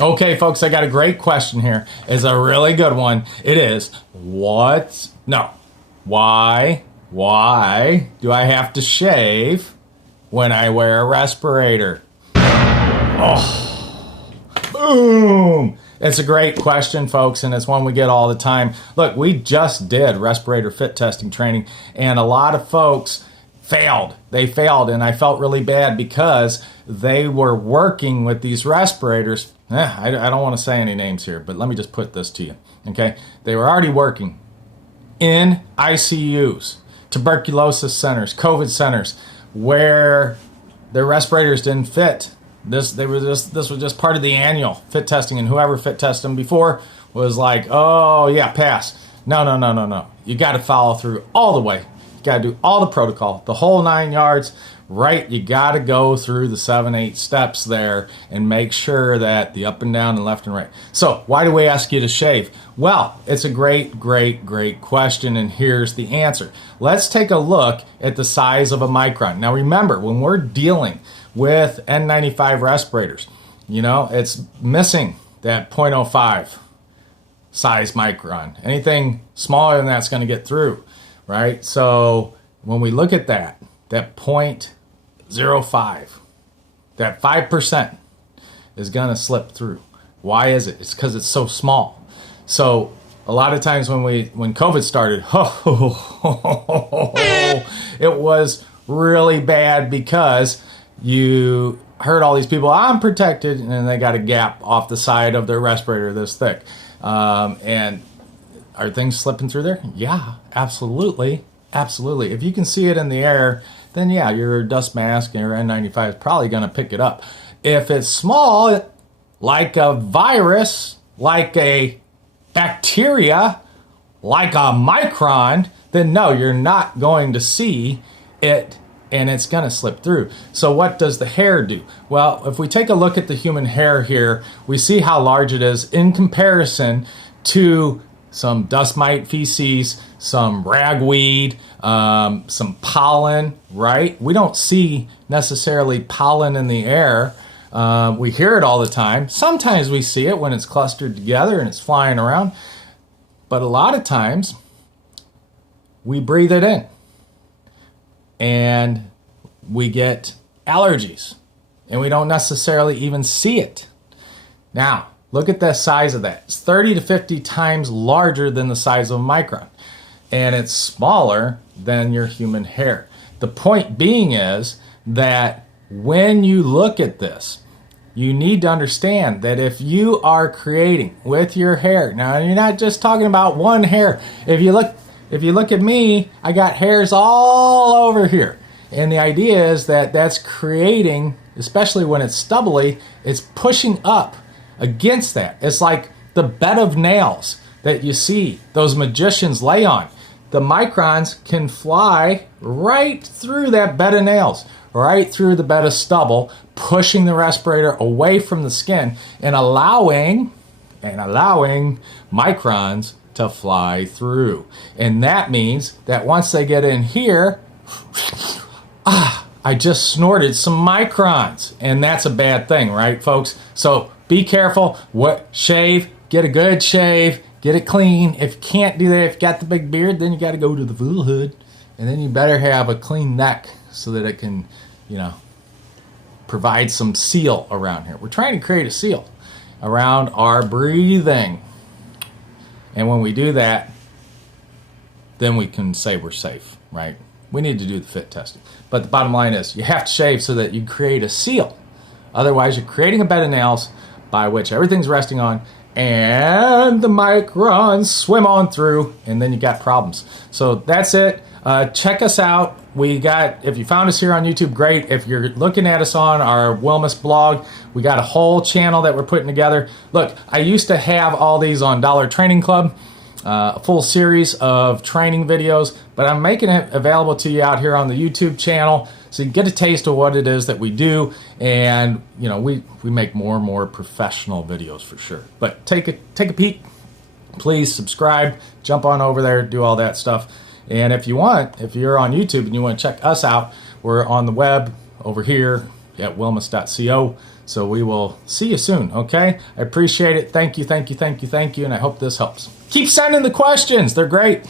Okay, folks, I got a great question here. It's a really good one. It is, why do I have to shave when I wear a respirator? Oh, boom. It's a great question, folks, and it's one we get all the time. Look, we just did respirator fit testing training, and a lot of folks failed. They failed, and I felt really bad because they were working with these respirators. I don't want to say any names here, but let me just put this to you, okay? They were already working in ICUs, tuberculosis centers, COVID centers, where their respirators didn't fit. This was just part of the annual fit testing, and whoever fit tested them before was like, oh yeah, pass. No. You got to follow through all the way. You got to do all the protocol, the whole 9 yards, right? You got to go through the 7-8 steps there and make sure that the up and down and left and right. So why do we ask you to shave? Well, it's a great question, and here's the answer. Let's take a look at the size of a micron. Now remember, when we're dealing with N95 respirators, it's missing that 0.05 size micron. Anything smaller than that's going to get through, right? So when we look at that 0.05, that 5% is going to slip through. Why is it? It's because it's so small. So a lot of times when COVID started, it was really bad because you heard all these people, I'm protected, and then they got a gap off the side of their respirator this thick. And are things slipping through there? Yeah, absolutely. If you can see it in the air, then yeah, your dust mask and your N95 is probably going to pick it up. If it's small, like a virus, like a bacteria, like a micron, then no, you're not going to see it, and it's going to slip through. So what does the hair do? Well, if we take a look at the human hair here, we see how large it is in comparison to some dust mite feces, some ragweed, some pollen, right? We don't see necessarily pollen in the air. We hear it all the time. Sometimes we see it when it's clustered together and it's flying around. But a lot of times, we breathe it in. And we get allergies. And we don't necessarily even see it. Now, look at the size of that. It's 30 to 50 times larger than the size of a micron. And it's smaller than your human hair. The point being is that when you look at this, you need to understand that if you are creating with your hair, now you're not just talking about one hair. If you look at me, I got hairs all over here. And the idea is that that's creating, especially when it's stubbly, it's pushing up against that. It's like the bed of nails that you see those magicians lay on. The microns can fly right through that bed of nails, right through the bed of stubble, pushing the respirator away from the skin and allowing microns to fly through. And that means that once they get in here, I just snorted some microns. And that's a bad thing, right, folks? So be careful. Shave, get a good shave, get it clean. If you can't do that, if you got the big beard, then you got to go to the full hood. And then you better have a clean neck so that it can, provide some seal around here. We're trying to create a seal around our breathing. And when we do that, then we can say we're safe, right? We need to do the fit testing. But the bottom line is you have to shave so that you create a seal. Otherwise, you're creating a bed of nails by which everything's resting on, and the microns swim on through, and then you got problems. So that's it. Check us out. If you found us here on YouTube, great. If you're looking at us on our Wilmes blog, we got a whole channel that we're putting together. Look, I used to have all these on Dollar Training Club, a full series of training videos, but I'm making it available to you out here on the YouTube channel so you can get a taste of what it is that we do. And, we make more and more professional videos for sure. But take a peek. Please subscribe, jump on over there, do all that stuff. And if you're on YouTube and you want to check us out, we're on the web over here at wilmes.co. So we will see you soon, okay? I appreciate it. Thank you, thank you, thank you, thank you, and I hope this helps. Keep sending the questions. They're great.